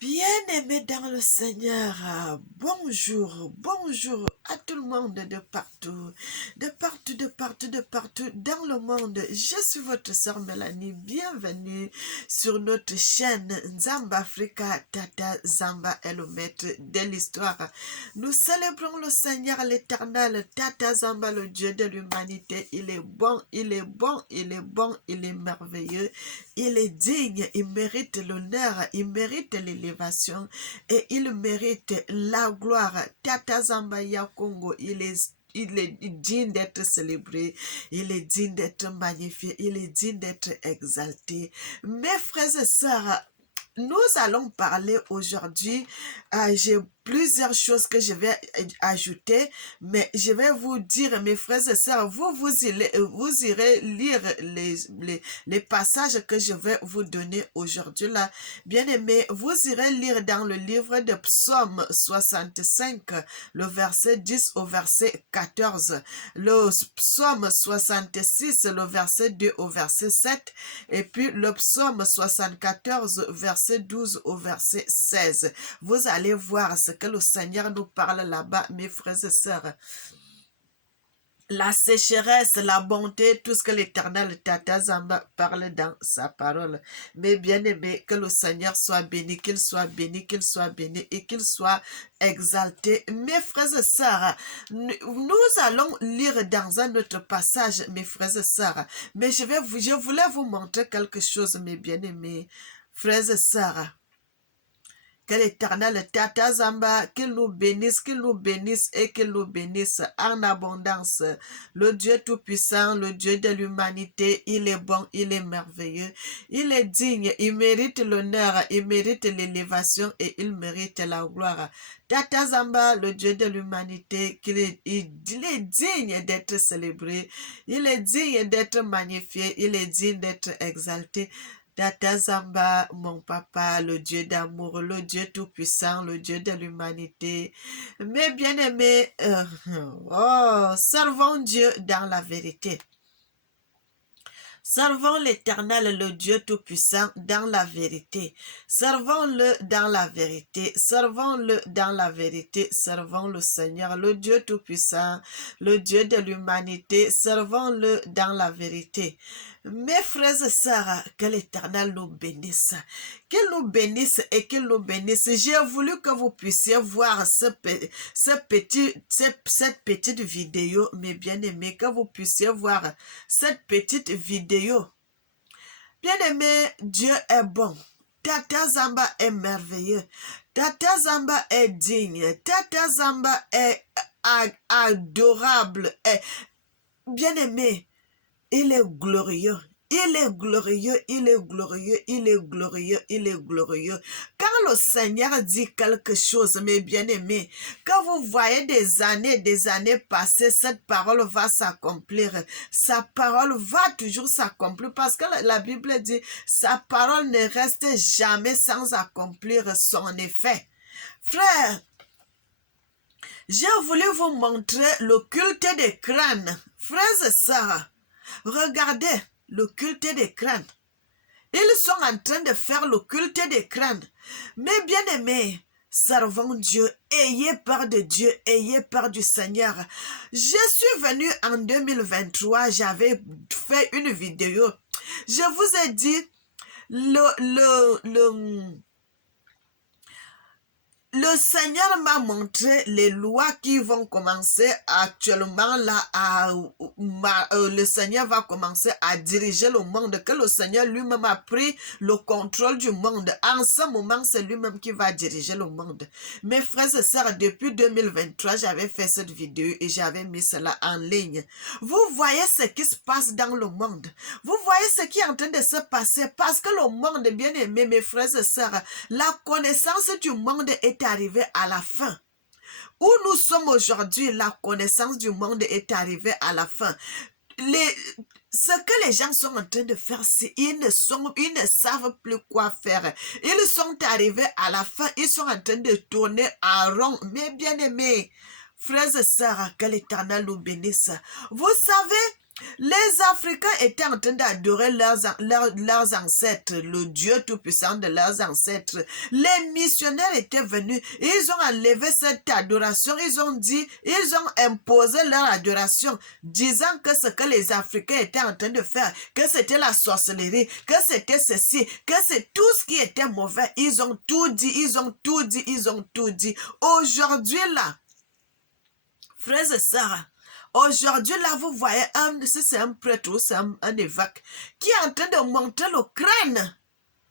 Bien-aimés dans le Seigneur, bonjour, bonjour à tout le monde de partout, de partout, de partout, de partout dans le monde. Je suis votre sœur Mélanie, bienvenue sur notre chaîne Nzamba Africa. Tata Zamba est le maître de l'histoire. Nous célébrons le Seigneur l'Éternel, Tata Zamba, le Dieu de l'humanité. Il est bon, il est bon, il est bon, il est merveilleux. Il est digne, il mérite l'honneur, il mérite l'élévation et il mérite la gloire. Tata Zambaya Congo, il est digne d'être célébré, il est digne d'être magnifié, il est digne d'être exalté. Mes frères et sœurs, nous allons parler aujourd'hui, j'ai plusieurs choses que je vais ajouter, mais je vais vous dire, mes frères et sœurs, vous irez lire les passages que je vais vous donner aujourd'hui là. Bien aimé, vous irez lire dans le livre de Psaume 65, le verset 10 au verset 14, le Psaume 66, le verset 2 au verset 7, et puis le Psaume 74, verset 12 au verset 16. Vous allez voir ce que le Seigneur nous parle là-bas, mes frères et sœurs. La sécheresse, la bonté, tout ce que l'Éternel Tata Zamba parle dans sa parole. Mais bien aimé, que le Seigneur soit béni, qu'il soit béni, qu'il soit béni et qu'il soit exalté. Mes frères et sœurs, nous allons lire dans un autre passage, mes frères et sœurs. Mais je voulais vous montrer quelque chose, mes bien-aimés frères et sœurs. Que l'Éternel Tata Zamba, qu'il nous bénisse et qu'il nous bénisse en abondance. Le Dieu Tout-Puissant, le Dieu de l'humanité, il est bon, il est merveilleux, il est digne, il mérite l'honneur, il mérite l'élévation et il mérite la gloire. Tata Zamba, le Dieu de l'humanité, il est digne d'être célébré, il est digne d'être magnifié, il est digne d'être exalté. Tata Zamba, mon papa, le Dieu d'amour, le Dieu tout-puissant, le Dieu de l'humanité. Mes bien-aimés, servons Dieu dans la vérité. Servons l'Éternel, le Dieu Tout-Puissant, dans la vérité. Servons-le dans la vérité. Servons-le dans la vérité. Servons le Seigneur, le Dieu Tout-Puissant, le Dieu de l'humanité. Servons-le dans la vérité. Mes frères et sœurs, que l'Éternel nous bénisse. Qu'il nous bénisse et qu'il nous bénisse. J'ai voulu que vous puissiez voir cette petite vidéo, mes bien-aimés, que vous puissiez voir cette petite vidéo. Bien-aimé, Dieu est bon. Tata Zamba est merveilleux. Tata Zamba est digne. Tata Zamba est adorable. Bien-aimé, il est glorieux. Il est glorieux, il est glorieux, il est glorieux, il est glorieux. Quand le Seigneur dit quelque chose, mes bien-aimés, quand vous voyez des années passer, cette parole va s'accomplir. Sa parole va toujours s'accomplir parce que la Bible dit, sa parole ne reste jamais sans accomplir son effet. Frère, j'ai voulu vous montrer le culte des crânes. Frères et sœurs, regardez le culte des crânes. Ils sont en train de faire le culte des crânes. Mais bien aimés, servons Dieu, ayez peur de Dieu, ayez peur du Seigneur. Je suis venu en 2023, j'avais fait une vidéo. Je vous ai dit, le Seigneur m'a montré les lois qui vont commencer actuellement là. Le Seigneur va commencer à diriger le monde, que le Seigneur lui-même a pris le contrôle du monde. En ce moment, c'est lui-même qui va diriger le monde. Mes frères et sœurs, depuis 2023, j'avais fait cette vidéo et j'avais mis cela en ligne. Vous voyez ce qui se passe dans le monde. Vous voyez ce qui est en train de se passer parce que le monde, bien aimé, mes frères et sœurs, la connaissance du monde est arrivé à la fin. Où nous sommes aujourd'hui, la connaissance du monde est arrivée à la fin. Ce que les gens sont en train de faire, c'est ils ne savent plus quoi faire. Ils sont arrivés à la fin, ils sont en train de tourner en rond. Mais bien aimés, frères et sœurs, que l'Éternel nous bénisse. Vous savez, Les Africains étaient en train d'adorer leurs ancêtres, le Dieu tout-puissant de leurs ancêtres. Les missionnaires étaient venus, ils ont enlevé cette adoration, ils ont imposé leur adoration, disant que ce que les Africains étaient en train de faire, que c'était la sorcellerie, que c'était ceci, que c'est tout ce qui était mauvais. Ils ont tout dit, ils ont tout dit, ils ont tout dit. Aujourd'hui là, frères et sœurs, aujourd'hui, là, vous voyez, si c'est un prêtre ou c'est un évêque, qui est en train de montrer le crâne.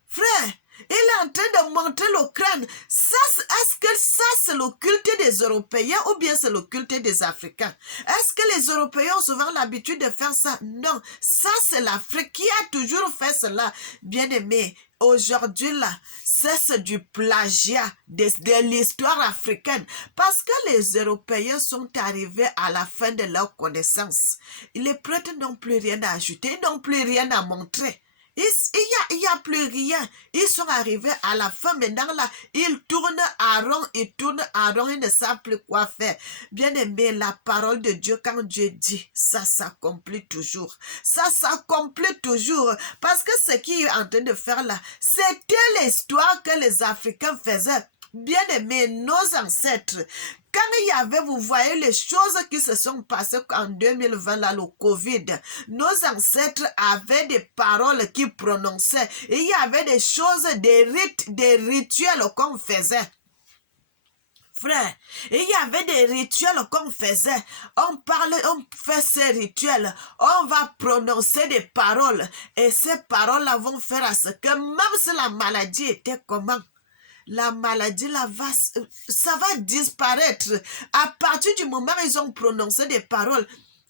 Frère, il est en train de montrer le crâne. Est-ce que ça, c'est le culte des Européens ou bien c'est le culte des Africains? Est-ce que les Européens ont souvent l'habitude de faire ça? Non, ça, c'est l'Afrique qui a toujours fait cela. Bien aimé, aujourd'hui, là, c'est du plagiat de l'histoire africaine. Parce que les Européens sont arrivés à la fin de leur connaissance. Les prêtres n'ont plus rien à ajouter, ils n'ont plus rien à montrer. Il y a plus rien. Ils sont arrivés à la fin. Maintenant, là, ils tournent à rond, ils ne savent plus quoi faire. Bien aimé, la parole de Dieu, quand Dieu dit, ça s'accomplit toujours. Ça s'accomplit toujours. Parce que ce qu'il est en train de faire là, c'était l'histoire que les Africains faisaient. Bien aimé, nos ancêtres, quand il y avait, vous voyez les choses qui se sont passées en 2020, là, le Covid, nos ancêtres avaient des paroles qu'ils prononçaient. Et il y avait des choses, des rites, des rituels qu'on faisait. Frère, il y avait des rituels qu'on faisait. On fait ces rituels. On va prononcer des paroles. Et ces paroles-là vont faire à ce que même si la maladie était comment? La maladie, ça va disparaître. À partir du moment où ils ont prononcé des paroles,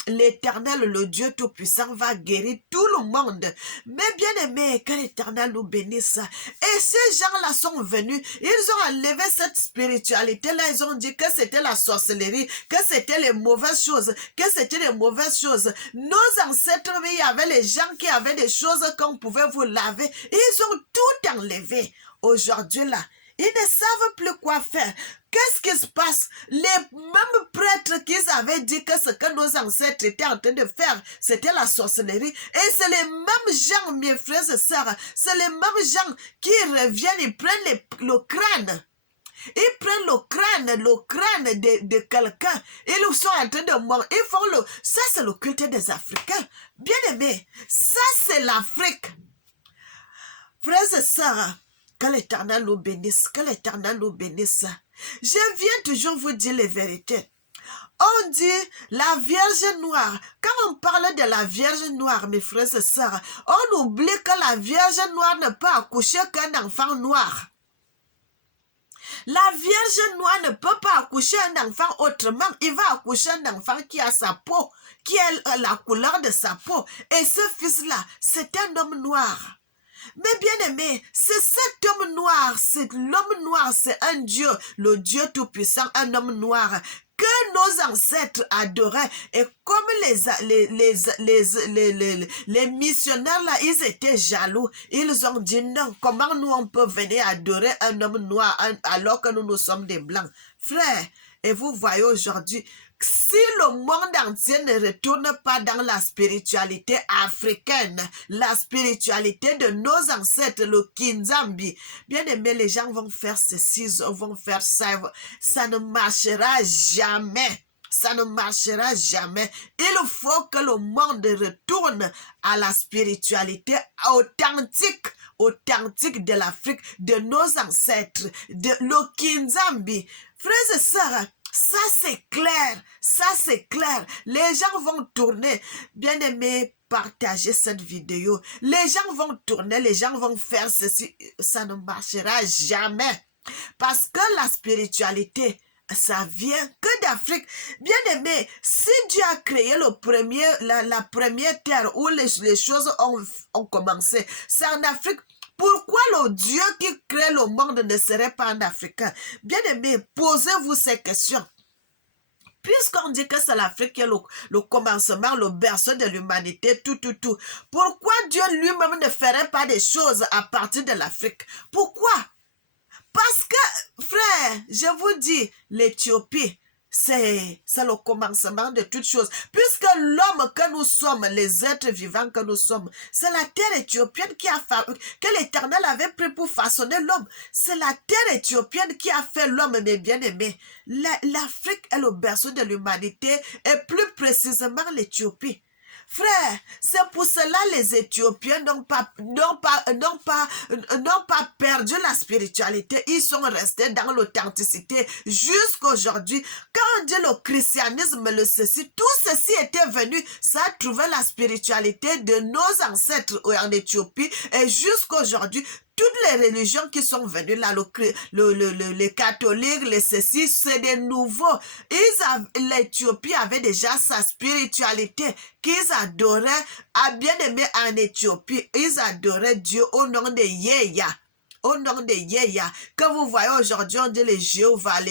l'Éternel, le Dieu Tout-Puissant, va guérir tout le monde. Mais bien aimé, que l'Éternel nous bénisse. Et ces gens-là sont venus, ils ont enlevé cette spiritualité-là, ils ont dit que c'était la sorcellerie, que c'était les mauvaises choses, que c'était les mauvaises choses. Nos ancêtres, il y avait les gens qui avaient des choses qu'on pouvait vous laver. Ils ont tout enlevé. Aujourd'hui, là, ils ne savent plus quoi faire. Qu'est-ce qui se passe? Les mêmes prêtres qui avaient dit que ce que nos ancêtres étaient en train de faire, c'était la sorcellerie. Et c'est les mêmes gens, mes frères et sœurs, c'est les mêmes gens qui reviennent, ils prennent le crâne. Ils prennent le crâne de quelqu'un. Ils sont en train de mourir. Ils font ça, c'est le culte des Africains. Bien aimé, ça, c'est l'Afrique. Frères et sœurs, que l'Éternel nous bénisse, que l'Éternel nous bénisse. Je viens toujours vous dire les vérités. On dit la Vierge noire. Quand on parle de la Vierge noire, mes frères et sœurs, on oublie que la Vierge noire ne peut accoucher qu'un enfant noir. La Vierge noire ne peut pas accoucher un enfant autrement. Il va accoucher un enfant qui a sa peau, qui a la couleur de sa peau. Et ce fils-là, c'est un homme noir. Mais bien aimé, c'est cet homme noir, c'est l'homme noir, c'est un Dieu, le Dieu tout-puissant, un homme noir que nos ancêtres adoraient. Et comme les missionnaires là, ils étaient jaloux, ils ont dit non, comment nous on peut venir adorer un homme noir alors que nous sommes des blancs? Frère, et vous voyez aujourd'hui, si le monde entier ne retourne pas dans la spiritualité africaine, la spiritualité de nos ancêtres, le Kinzambi, bien aimé, les gens vont faire ceci, vont faire ça, ça ne marchera jamais. Ça ne marchera jamais. Il faut que le monde retourne à la spiritualité authentique de l'Afrique, de nos ancêtres, de le Kinzambi. Frères et sœurs, ça c'est clair, ça c'est clair. Les gens vont tourner, bien aimé, partager cette vidéo. Les gens vont tourner, les gens vont faire ceci. Ça ne marchera jamais. Parce que la spiritualité, ça vient que d'Afrique. Bien aimé, si Dieu a créé la première terre où les choses ont commencé, c'est en Afrique. Pourquoi le Dieu qui crée le monde ne serait pas un Africain? Bien aimé, posez-vous ces questions. Puisqu'on dit que c'est l'Afrique qui est le commencement, le berceau de l'humanité, tout. Pourquoi Dieu lui-même ne ferait pas des choses à partir de l'Afrique? Pourquoi? Parce que, frère, je vous dis, l'Éthiopie, c'est le commencement de toutes choses. Puisque que l'homme que nous sommes, les êtres vivants que nous sommes, c'est la terre éthiopienne que l'Éternel avait pris pour façonner l'homme. C'est la terre éthiopienne qui a fait l'homme, mes bien-aimés. L'Afrique est le berceau de l'humanité et plus précisément l'Éthiopie. Frère, c'est pour cela les Éthiopiens n'ont pas perdu la spiritualité. Ils sont restés dans l'authenticité jusqu'aujourd'hui. Quand on dit le christianisme, le ceci, tout ceci était venu. Ça a trouvé la spiritualité de nos ancêtres en Éthiopie et jusqu'aujourd'hui. Toutes les religions qui sont venues là, les catholiques, les ceci, c'est des nouveaux. L'Éthiopie avait déjà sa spiritualité qu'ils adoraient, à bien aimé en Éthiopie. Ils adoraient Dieu au nom de Yeya. Au nom de Yeya. Quand vous voyez aujourd'hui, on dit les Jéhovah.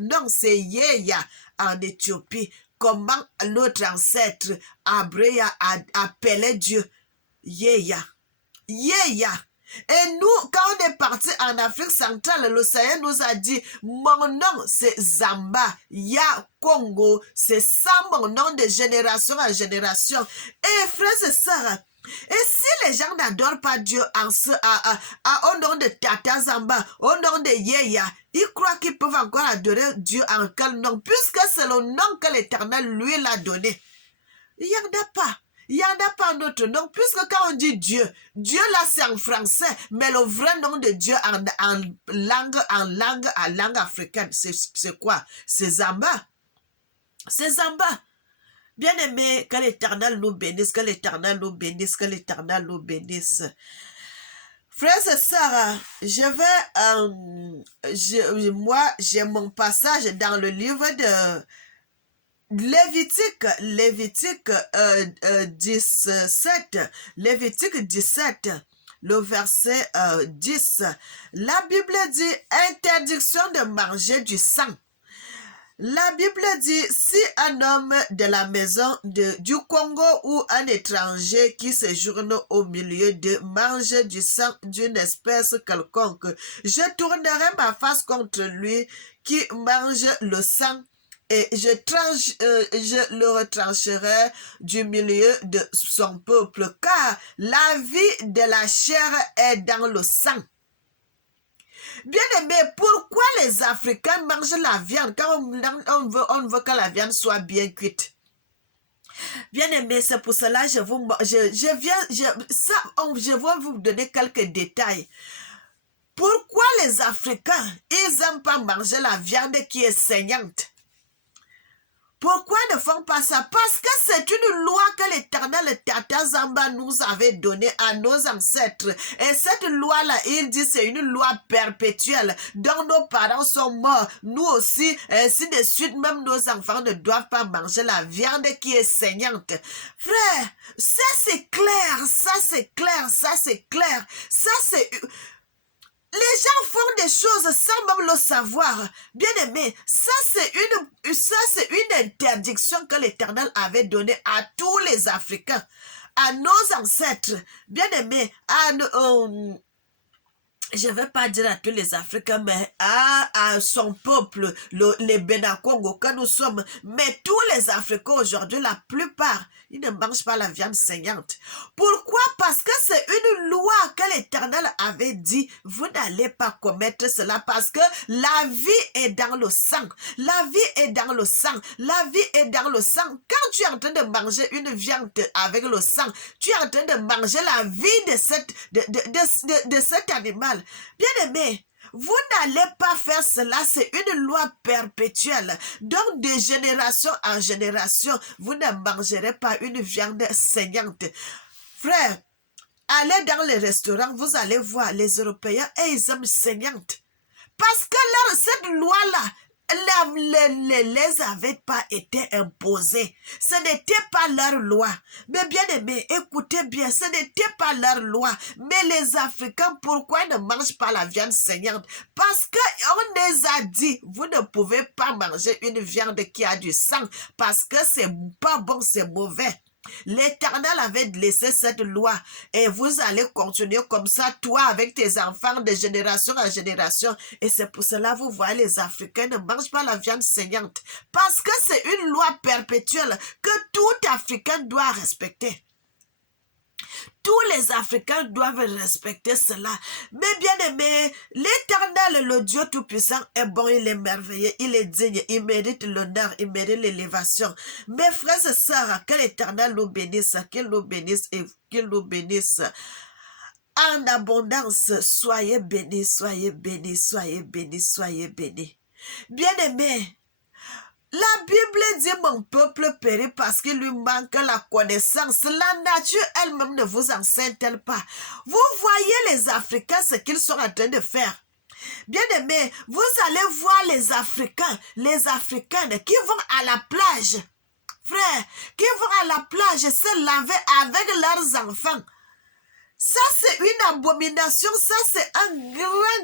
Non, c'est Yeya en Éthiopie. Comment notre ancêtre Abreya appelait Dieu? Yeya. Yeya. Et nous, quand on est parti en Afrique centrale, le Seigneur nous a dit, mon nom c'est Zamba, Ya Congo, c'est ça mon nom de génération en génération. Et frères et sœurs, et si les gens n'adorent pas Dieu au nom de Tata Zamba, au nom de Yeya, ils croient qu'ils peuvent encore adorer Dieu en quel nom, puisque c'est le nom que l'Éternel lui l'a donné. Il n'y en a pas. Il n'y en a pas un autre nom, puisque quand on dit Dieu, Dieu là c'est en français, mais le vrai nom de Dieu en langue africaine, c'est quoi? C'est Zamba. C'est Zamba. Bien-aimé, que l'Éternel nous bénisse, que l'Éternel nous bénisse, que l'Éternel nous bénisse. Frères et sœurs, moi j'ai mon passage dans le livre de Lévitique 17, le verset 10. La Bible dit interdiction de manger du sang. La Bible dit, si un homme de la maison du Congo ou un étranger qui séjourne au milieu de mange du sang d'une espèce quelconque, je tournerai ma face contre lui qui mange le sang et je le retrancherai du milieu de son peuple, car la vie de la chair est dans le sang. Bien-aimé, pourquoi les Africains mangent la viande quand on veut que la viande soit bien cuite? Bien-aimé, c'est pour cela que je vais vous donner quelques détails. Pourquoi les Africains, ils n'aiment pas manger la viande qui est saignante? Pourquoi ne font pas ça? Parce que c'est une loi que l'Éternel Tata Zamba nous avait donnée à nos ancêtres. Et cette loi-là, il dit, c'est une loi perpétuelle dont nos parents sont morts. Nous aussi, ainsi de suite, même nos enfants ne doivent pas manger la viande qui est saignante. Frère, ça c'est clair, ça c'est clair, ça c'est clair. Ça c'est... Les gens font des choses sans même le savoir. Bien-aimé, ça c'est une interdiction que l'Éternel avait donnée à tous les Africains, à nos ancêtres. Bien-aimé, je ne vais pas dire à tous les Africains, mais à son peuple, les Benakongo que nous sommes. Mais tous les Africains aujourd'hui, la plupart, ils ne mangent pas la viande saignante. Pourquoi? Parce que c'est une loi que l'Éternel avait dit, vous n'allez pas commettre cela parce que la vie est dans le sang. La vie est dans le sang. La vie est dans le sang. Quand tu es en train de manger une viande avec le sang, tu es en train de manger la vie de cet animal. Bien-aimé, vous n'allez pas faire cela, c'est une loi perpétuelle. Donc, de génération en génération, vous ne mangerez pas une viande saignante. Frère, allez dans les restaurants, vous allez voir les Européens et ils aiment saignante. Parce que cette loi-là, les avait pas été imposées. Ce n'était pas leur loi. Mais bien aimé, écoutez bien, ce n'était pas leur loi. Mais les Africains, pourquoi ils ne mangent pas la viande saignante? Parce qu'on les a dit, vous ne pouvez pas manger une viande qui a du sang parce que c'est pas bon, c'est mauvais. L'Éternel avait laissé cette loi et vous allez continuer comme ça, toi avec tes enfants de génération en génération. Et c'est pour cela, vous voyez, les Africains ne mangent pas la viande saignante parce que c'est une loi perpétuelle que tout Africain doit respecter. Tous les Africains doivent respecter cela. Mais bien aimé, l'Éternel, le Dieu Tout-Puissant, est bon, il est merveilleux, il est digne, il mérite l'honneur, il mérite l'élévation. Mes frères et sœurs, que l'Éternel nous bénisse, qu'il nous bénisse et qu'il nous bénisse en abondance. Soyez bénis, soyez bénis, soyez bénis, soyez bénis. Bien aimé, la Bible dit mon peuple périt parce qu'il lui manque la connaissance. La nature elle-même ne vous enseigne-t-elle pas? Vous voyez les Africains, ce qu'ils sont en train de faire. Bien aimé, vous allez voir les Africaines qui vont à la plage. Frère, qui vont à la plage se laver avec leurs enfants. Ça, c'est une abomination. Ça, c'est un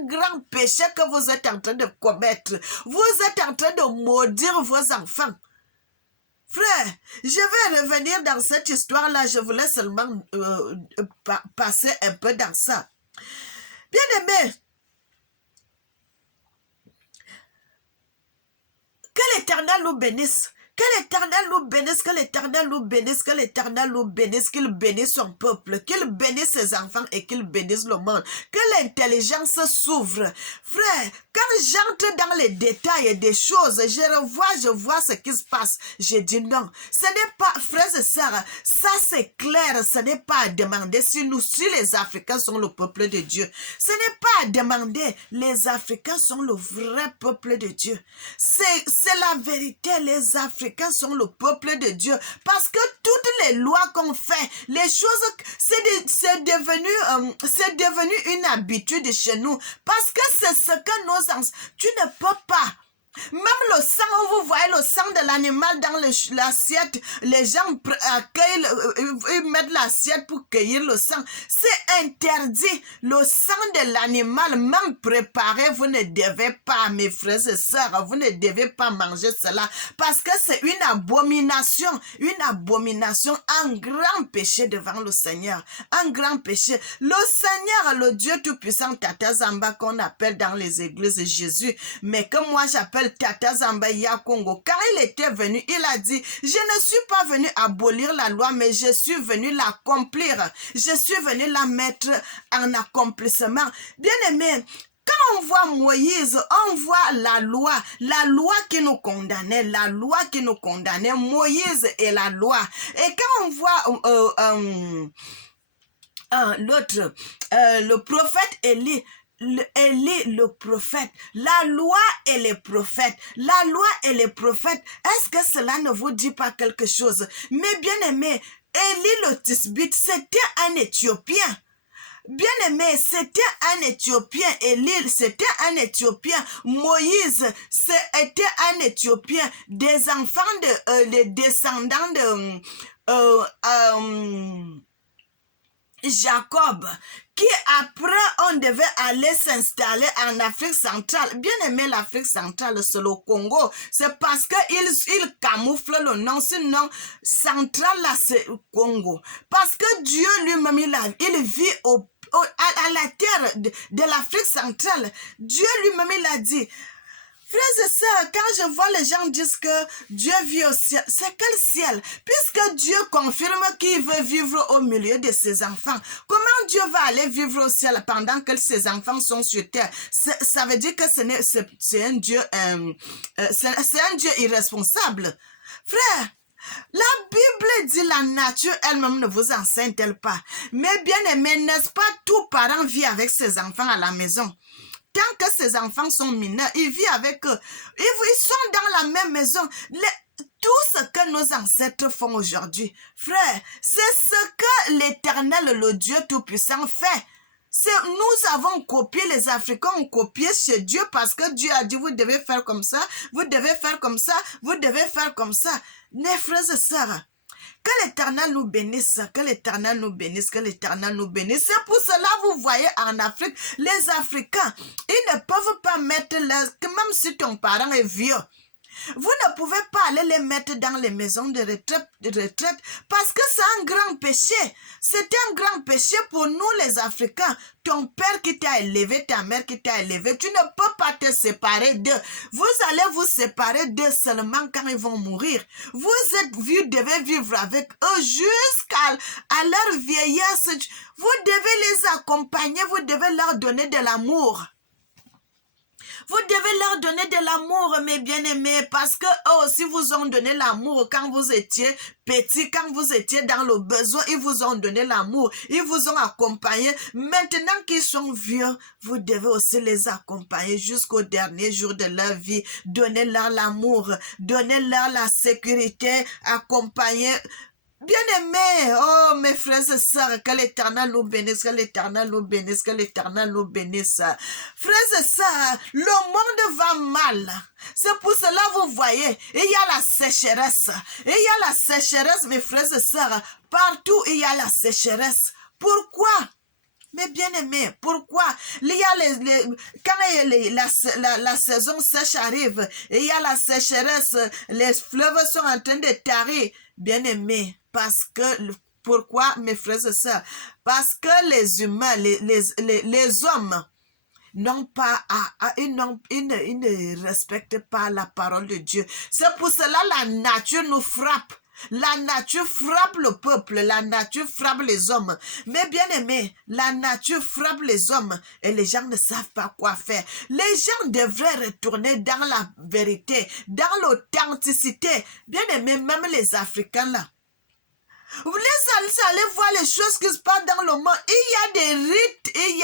grand péché que vous êtes en train de commettre. Vous êtes en train de maudire vos enfants. Frère, je vais revenir dans cette histoire-là. Je voulais seulement passer un peu dans ça. Bien aimé, que l'Éternel nous bénisse. Que l'Éternel nous bénisse, que l'Éternel nous bénisse, que l'Éternel nous bénisse, qu'il bénisse son peuple, qu'il bénisse ses enfants et qu'il bénisse le monde. Que l'intelligence s'ouvre. Frère, quand j'entre dans les détails des choses, je vois ce qui se passe. Je dis non. Ce n'est pas, frères et sœurs, ça c'est clair, ce n'est pas à demander si les Africains sont le peuple de Dieu. Ce n'est pas à demander, les Africains sont le vrai peuple de Dieu. C'est la vérité, les Africains sont le peuple de Dieu parce que toutes les lois qu'on fait, les choses, c'est devenu une habitude chez nous parce que c'est ce que nos ancêtres, tu ne peux pas. Même le sang, vous voyez le sang de l'animal dans l'assiette, les gens ils mettent l'assiette pour cueillir le sang. C'est interdit. Le sang de l'animal, même préparé, vous ne devez pas, mes frères et sœurs, vous ne devez pas manger cela parce que c'est une abomination, un grand péché devant le Seigneur, un grand péché. Le Seigneur, le Dieu Tout-Puissant, Tata Zamba, qu'on appelle dans les églises Jésus, mais que moi j'appelle Tata Zamba Congo. Quand il était venu, il a dit, je ne suis pas venu abolir la loi, mais je suis venu l'accomplir. Je suis venu la mettre en accomplissement. Bien aimé, quand on voit Moïse, on voit la loi qui nous condamnait, Moïse et la loi. Et quand on voit l'autre, le prophète Élie, le prophète, la loi et les prophètes, est-ce que cela ne vous dit pas quelque chose? Mais bien aimé, Élie le Tisbite, c'était un Éthiopien. Bien aimé, c'était un Éthiopien. Élie, c'était un Éthiopien. Moïse, c'était un Éthiopien. Des enfants les descendants de Jacob, qui après on devait aller s'installer en Afrique centrale. Bien aimé, l'Afrique centrale, c'est le Congo. C'est parce qu'il camoufle le nom, sinon central là c'est Congo. Parce que Dieu lui-même, il vit à la terre de l'Afrique centrale. Dieu lui-même, il a dit, frères et sœurs, quand je vois les gens dire que Dieu vit au ciel, c'est quel ciel? Puisque Dieu confirme qu'il veut vivre au milieu de ses enfants. Comment Dieu va aller vivre au ciel pendant que ses enfants sont sur terre? Ça veut dire que c'est un Dieu, c'est un Dieu irresponsable. Frère, la Bible dit la nature elle-même ne vous enseigne-t-elle pas? Mais bien aimé, n'est-ce pas, tout parent vit avec ses enfants à la maison. Tant que ses enfants sont mineurs, il vit avec eux. Ils sont dans la même maison. Tout ce que nos ancêtres font aujourd'hui, frère, c'est ce que l'Éternel, le Dieu Tout-Puissant fait. Nous avons copié, les Africains ont copié chez Dieu parce que Dieu a dit, vous devez faire comme ça, vous devez faire comme ça, vous devez faire comme ça. Mes frères et sœurs, que l'Éternel nous bénisse, que l'Éternel nous bénisse, que l'Éternel nous bénisse. C'est pour cela, vous voyez, en Afrique, les Africains, ils ne peuvent pas mettre même si ton parent est vieux, Vous ne pouvez pas aller les mettre dans les maisons de retraite parce que c'est un grand péché. C'est un grand péché pour nous les Africains. Ton père qui t'a élevé, ta mère qui t'a élevé, tu ne peux pas te séparer d'eux. Vous allez vous séparer d'eux seulement quand ils vont mourir. Vous devez vivre avec eux jusqu'à leur vieillesse. Vous devez les accompagner, vous devez leur donner de l'amour. Vous devez leur donner de l'amour, mes bien-aimés, parce que eux aussi vous ont donné l'amour quand vous étiez petits, quand vous étiez dans le besoin, ils vous ont donné l'amour, ils vous ont accompagné. Maintenant qu'ils sont vieux, vous devez aussi les accompagner jusqu'au dernier jour de leur vie. Donnez-leur l'amour, donnez-leur la sécurité, accompagnez. Bien-aimés, oh mes frères et sœurs, que l'Éternel nous bénisse, que l'Éternel nous bénisse, que l'Éternel nous bénisse. Frères et sœurs, le monde va mal. C'est pour cela, vous voyez, il y a la sécheresse. Il y a la sécheresse, mes frères et sœurs. Partout, il y a la sécheresse. Pourquoi? Mais bien-aimés, pourquoi? Il y a quand la saison sèche arrive, il y a la sécheresse, les fleuves sont en train de tarir. Bien-aimés, parce que, pourquoi, mes frères et sœurs? Parce que les humains, les hommes, n'ont pas ils ne respectent pas la parole de Dieu. C'est pour cela la nature nous frappe. La nature frappe le peuple, la nature frappe les hommes. Mais bien aimé, la nature frappe les hommes et les gens ne savent pas quoi faire. Les gens devraient retourner dans la vérité, dans l'authenticité. Bien aimé, même les Africains là. Vous allez voir les choses qui se passent dans le monde. Il y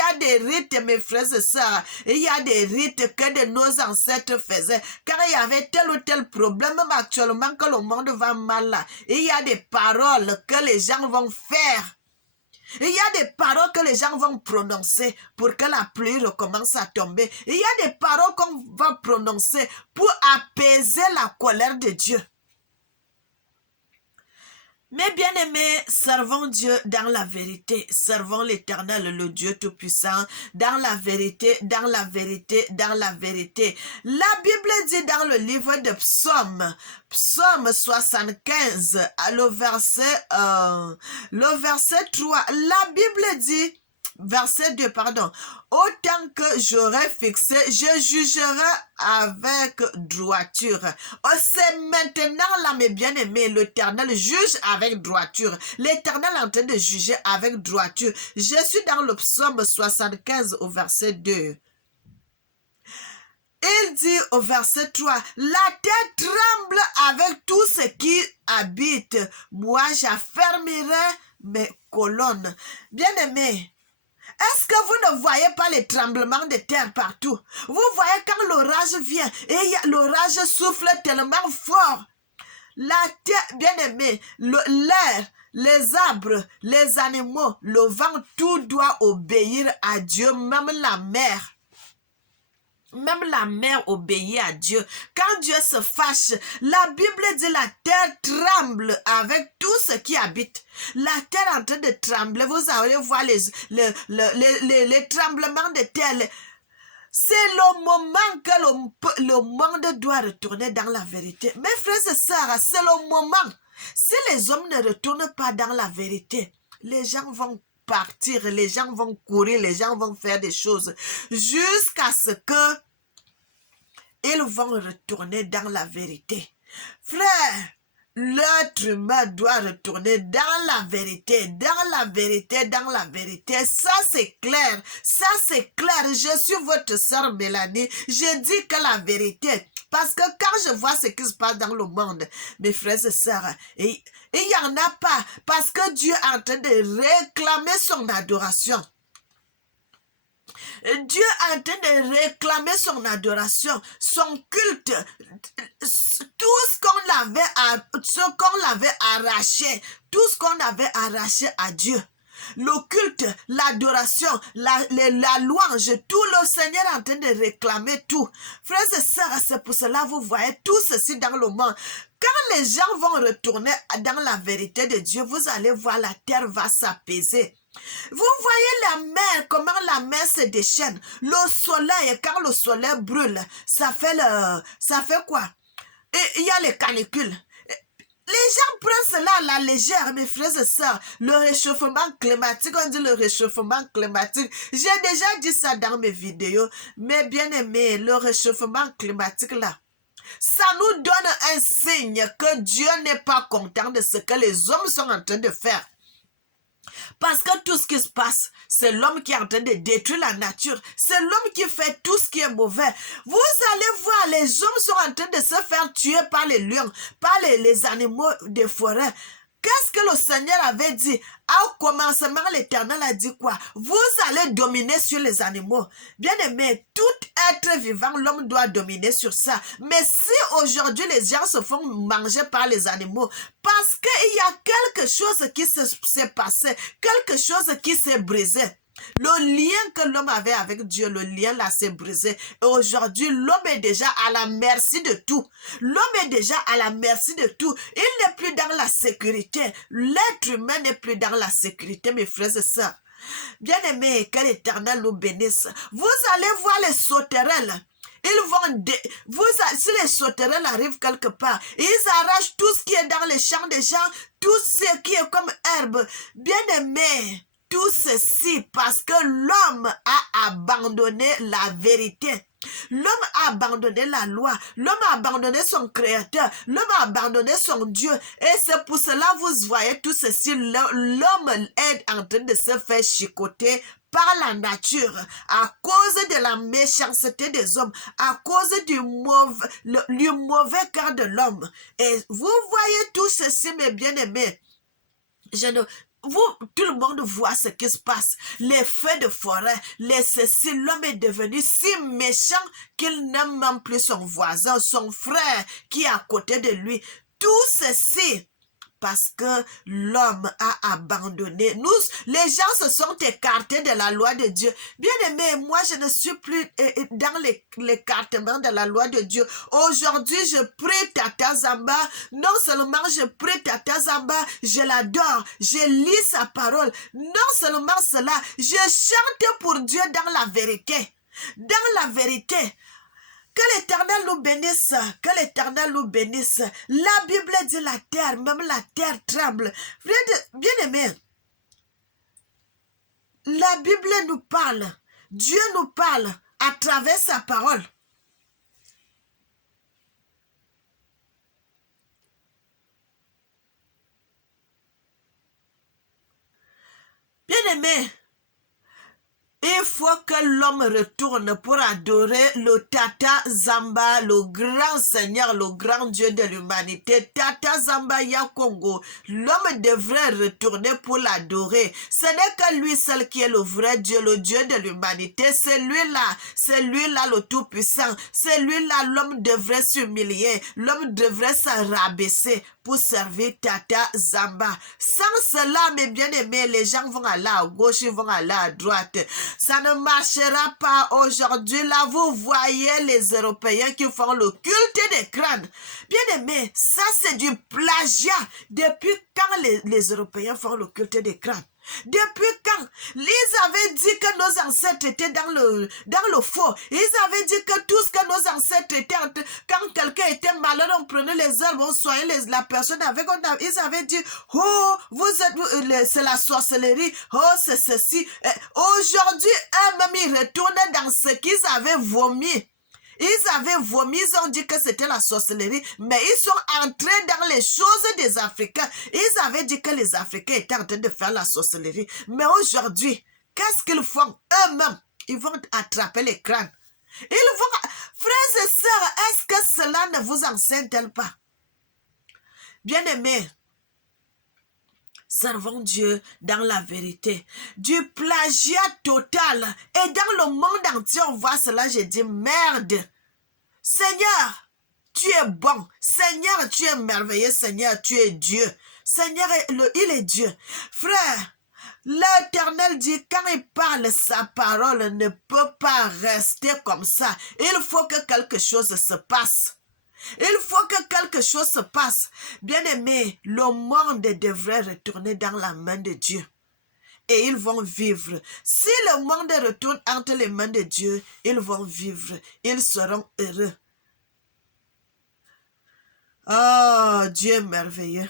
a des rites, mes frères et sœurs. Il y a des rites que de nos ancêtres faisaient. Car il y avait tel ou tel problème, même actuellement que le monde va mal là. Il y a des paroles que les gens vont faire. Il y a des paroles que les gens vont prononcer pour que la pluie recommence à tomber. Il y a des paroles qu'on va prononcer pour apaiser la colère de Dieu. Mais bien-aimés, servons Dieu dans la vérité, servons l'Éternel, le Dieu Tout-Puissant, dans la vérité, dans la vérité, dans la vérité. La Bible dit dans le livre de Psaume 75, le verset 3, la Bible dit, verset 2, pardon. Autant que j'aurai fixé, je jugerai avec droiture. Oh, c'est maintenant là, mes bien-aimés, l'Éternel juge avec droiture. L'Éternel est en train de juger avec droiture. Je suis dans le psaume 75 au verset 2. Il dit au verset 3, la terre tremble avec tout ce qui habite. Moi, j'affermirai mes colonnes. Bien-aimés, est-ce que vous ne voyez pas les tremblements de terre partout? Vous voyez quand l'orage vient et l'orage souffle tellement fort. La terre, bien aimé, l'air, les arbres, les animaux, le vent, tout doit obéir à Dieu, même la mer. Même la mer obéit à Dieu. Quand Dieu se fâche, la Bible dit la terre tremble avec tout ce qui habite. La terre est en train de trembler. Vous allez voir les tremblements de terre. C'est le moment que le monde doit retourner dans la vérité. Mes frères et sœurs, c'est le moment. Si les hommes ne retournent pas dans la vérité, les gens vont partir, les gens vont courir, les gens vont faire des choses jusqu'à ce que ils vont retourner dans la vérité. Frère, l'être humain doit retourner dans la vérité, dans la vérité, dans la vérité. Ça, c'est clair. Ça, c'est clair. Je suis votre sœur Mélanie. Je dis que la vérité. Parce que quand je vois ce qui se passe dans le monde, mes frères et sœurs, il n'y en a pas. Parce que Dieu est en train de réclamer son adoration. Dieu est en train de réclamer son adoration, son culte, tout ce qu'on l'avait arraché, tout ce qu'on avait arraché à Dieu. Le culte, l'adoration, la louange, tout le Seigneur est en train de réclamer tout. Frères et sœurs, c'est pour cela que vous voyez tout ceci dans le monde. Quand les gens vont retourner dans la vérité de Dieu, vous allez voir la terre va s'apaiser. Vous voyez la mer, comment la mer se déchaîne. Le soleil, quand le soleil brûle, ça fait quoi? Et il y a les canicules. Les gens prennent cela à la légère, mes frères et sœurs. Le réchauffement climatique, on dit le réchauffement climatique. J'ai déjà dit ça dans mes vidéos. Mais bien aimé, le réchauffement climatique là, ça nous donne un signe que Dieu n'est pas content de ce que les hommes sont en train de faire. Parce que tout ce qui se passe, c'est l'homme qui est en train de détruire la nature. C'est l'homme qui fait tout ce qui est mauvais. Vous allez voir, les hommes sont en train de se faire tuer par les lions, par les animaux des forêts. Qu'est-ce que le Seigneur avait dit? Au commencement, l'Éternel a dit quoi? Vous allez dominer sur les animaux. Bien aimé, tout être vivant, l'homme doit dominer sur ça. Mais si aujourd'hui les gens se font manger par les animaux, parce qu'il y a quelque chose qui s'est passé, quelque chose qui s'est brisé. Le lien que l'homme avait avec Dieu, le lien là s'est brisé. Et aujourd'hui, l'homme est déjà à la merci de tout. L'homme est déjà à la merci de tout. Il n'est plus dans la sécurité. L'être humain n'est plus dans la sécurité, mes frères et sœurs. Bien-aimés, que l'Éternel nous bénisse. Vous allez voir les sauterelles. Ils vont, si les sauterelles arrivent quelque part, ils arrachent tout ce qui est dans les champs des gens, tout ce qui est comme herbe. Bien-aimés, tout ceci parce que l'homme a abandonné la vérité. L'homme a abandonné la loi. L'homme a abandonné son créateur. L'homme a abandonné son Dieu. Et c'est pour cela, vous voyez tout ceci. L'homme est en train de se faire chicoter par la nature, à cause de la méchanceté des hommes, à cause du mauvais cœur de l'homme. Et vous voyez tout ceci, mes bien-aimés. Tout le monde voit ce qui se passe. Les feux de forêt, l'homme est devenu si méchant qu'il n'aime même plus son voisin, son frère qui est à côté de lui. Tout ceci parce que l'homme a abandonné. Les gens se sont écartés de la loi de Dieu. Bien aimé, moi je ne suis plus dans l'écartement de la loi de Dieu. Aujourd'hui, je prie Tata Zamba. Non seulement je prie Tata Zamba, je l'adore, je lis sa parole. Non seulement cela, je chante pour Dieu dans la vérité. Dans la vérité. Que l'Éternel nous bénisse, que l'Éternel nous bénisse. La Bible dit la terre, même la terre tremble. Bien aimé, la Bible nous parle, Dieu nous parle à travers sa parole. Bien aimé, il faut que l'homme retourne pour adorer le Tata Zamba, le grand Seigneur, le grand Dieu de l'humanité. Tata Zamba Yakongo, l'homme devrait retourner pour l'adorer. Ce n'est que lui seul qui est le vrai Dieu, le Dieu de l'humanité. C'est lui-là le Tout-Puissant. C'est lui-là, l'homme devrait s'humilier. L'homme devrait se rabaisser pour servir Tata Zamba. Sans cela, mes bien-aimés, les gens vont aller à gauche, ils vont aller à droite. Ça ne marchera pas aujourd'hui. Là, vous voyez les Européens qui font le culte des crânes. Bien-aimés, ça c'est du plagiat. Depuis quand les Européens font le culte des crânes? Depuis quand? Ils avaient dit que nos ancêtres étaient dans le faux. Ils avaient dit que tout ce que nos ancêtres étaient, quand quelqu'un était malade, on prenait les herbes, on soignait la personne avec. Ils avaient dit, oh, c'est la sorcellerie, oh, c'est ceci. Aujourd'hui, eux-mêmes, ils retournent dans ce qu'ils avaient vomi. Ils avaient vomi, ils ont dit que c'était la sorcellerie, mais ils sont entrés dans les choses des Africains. Ils avaient dit que les Africains étaient en train de faire la sorcellerie. Mais aujourd'hui, qu'est-ce qu'ils font eux-mêmes? Ils vont attraper les crânes. Ils vont... Frères et sœurs, est-ce que cela ne vous enseigne-t-elle pas? Bien-aimés, servons Dieu dans la vérité. Du plagiat total. Et dans le monde entier, on voit cela, j'ai dit merde. Seigneur, tu es bon. Seigneur, tu es merveilleux. Seigneur, tu es Dieu. Seigneur, il est Dieu. Frère, l'Éternel dit, quand il parle, sa parole ne peut pas rester comme ça. Il faut que quelque chose se passe. Il faut que quelque chose se passe. Bien-aimé, le monde devrait retourner dans la main de Dieu. Et ils vont vivre. Si le monde retourne entre les mains de Dieu, ils vont vivre. Ils seront heureux. Oh, Dieu est merveilleux.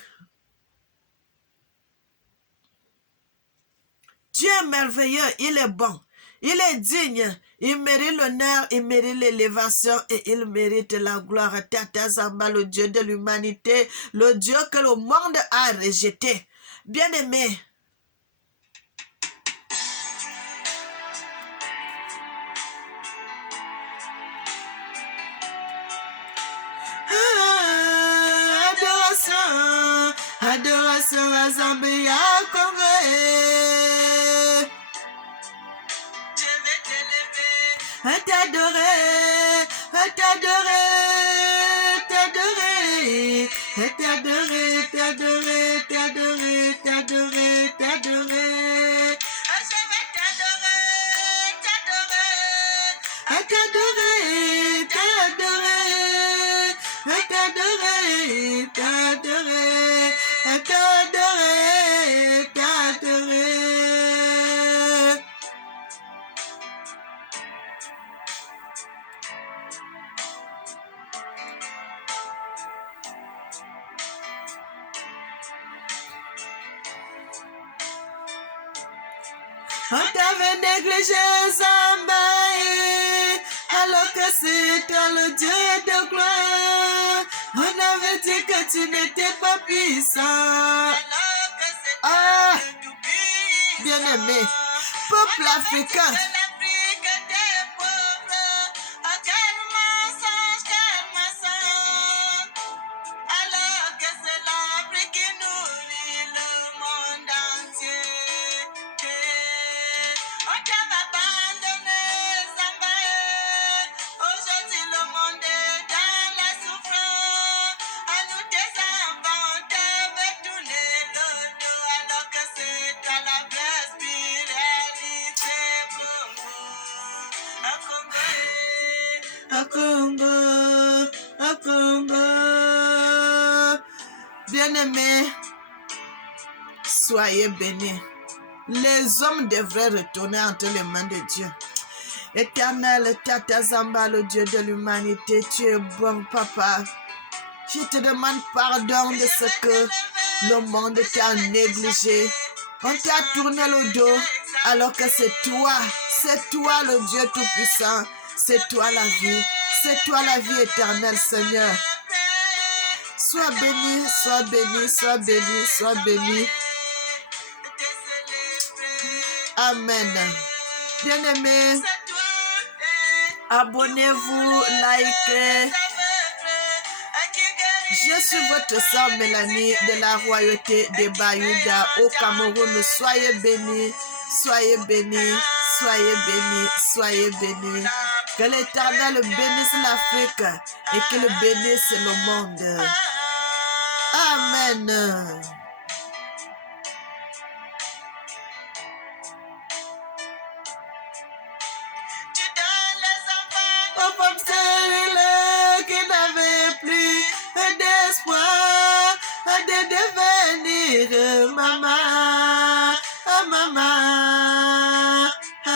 Dieu est merveilleux, il est bon. Il est digne, il mérite l'honneur, il mérite l'élévation et il mérite la gloire. Tata Zamba, le Dieu de l'humanité, le Dieu que le monde a rejeté. Bien-aimé, adoration, adoration à Zambia, Congrès. À t'adorer, à t'adorer, t'adorer, à t'adorer, t'adorer, t'adorer, t'adorer, t'adorer. Je vais t'adorer, t'adorer, à t'adorer, t'adorer, à t'adorer, t'adorer, à t'adorer, t'adorer. On t'avait négligé, Zambaï, alors que c'est toi le Dieu de gloire. On avait dit que tu n'étais pas puissant. Ah, bien-aimé, peuple africain. Alors que c'est l'Afrique qui nourrit le monde entier. On t'avait abandonné, Zambaye. Aujourd'hui, le monde est dans la souffrance. À nous, tes enfants, on t'avait tourné le dos. Alors que c'est à la vraie spiritualité, Congo. À Congo. Bien-aimés, soyez bénis. Les hommes devraient retourner entre les mains de Dieu. Éternel, Tata Zamba, le Dieu de l'humanité, tu es bon, Papa. Je te demande pardon de ce que le monde t'a négligé. On t'a tourné le dos alors que c'est toi le Dieu Tout-Puissant. C'est toi la vie éternelle, Seigneur. Sois béni, sois béni, sois béni, sois béni. Amen. Bien-aimés, abonnez-vous, likez. Je suis votre sœur Mélanie de la royauté de Bayouda au Cameroun. Soyez bénis, soyez bénis, soyez bénis, soyez bénis. Que l'Éternel bénisse l'Afrique et qu'il bénisse le monde. Amen. Aux femmes sérieuses qui n'avaient plus d'espoir de devenir maman.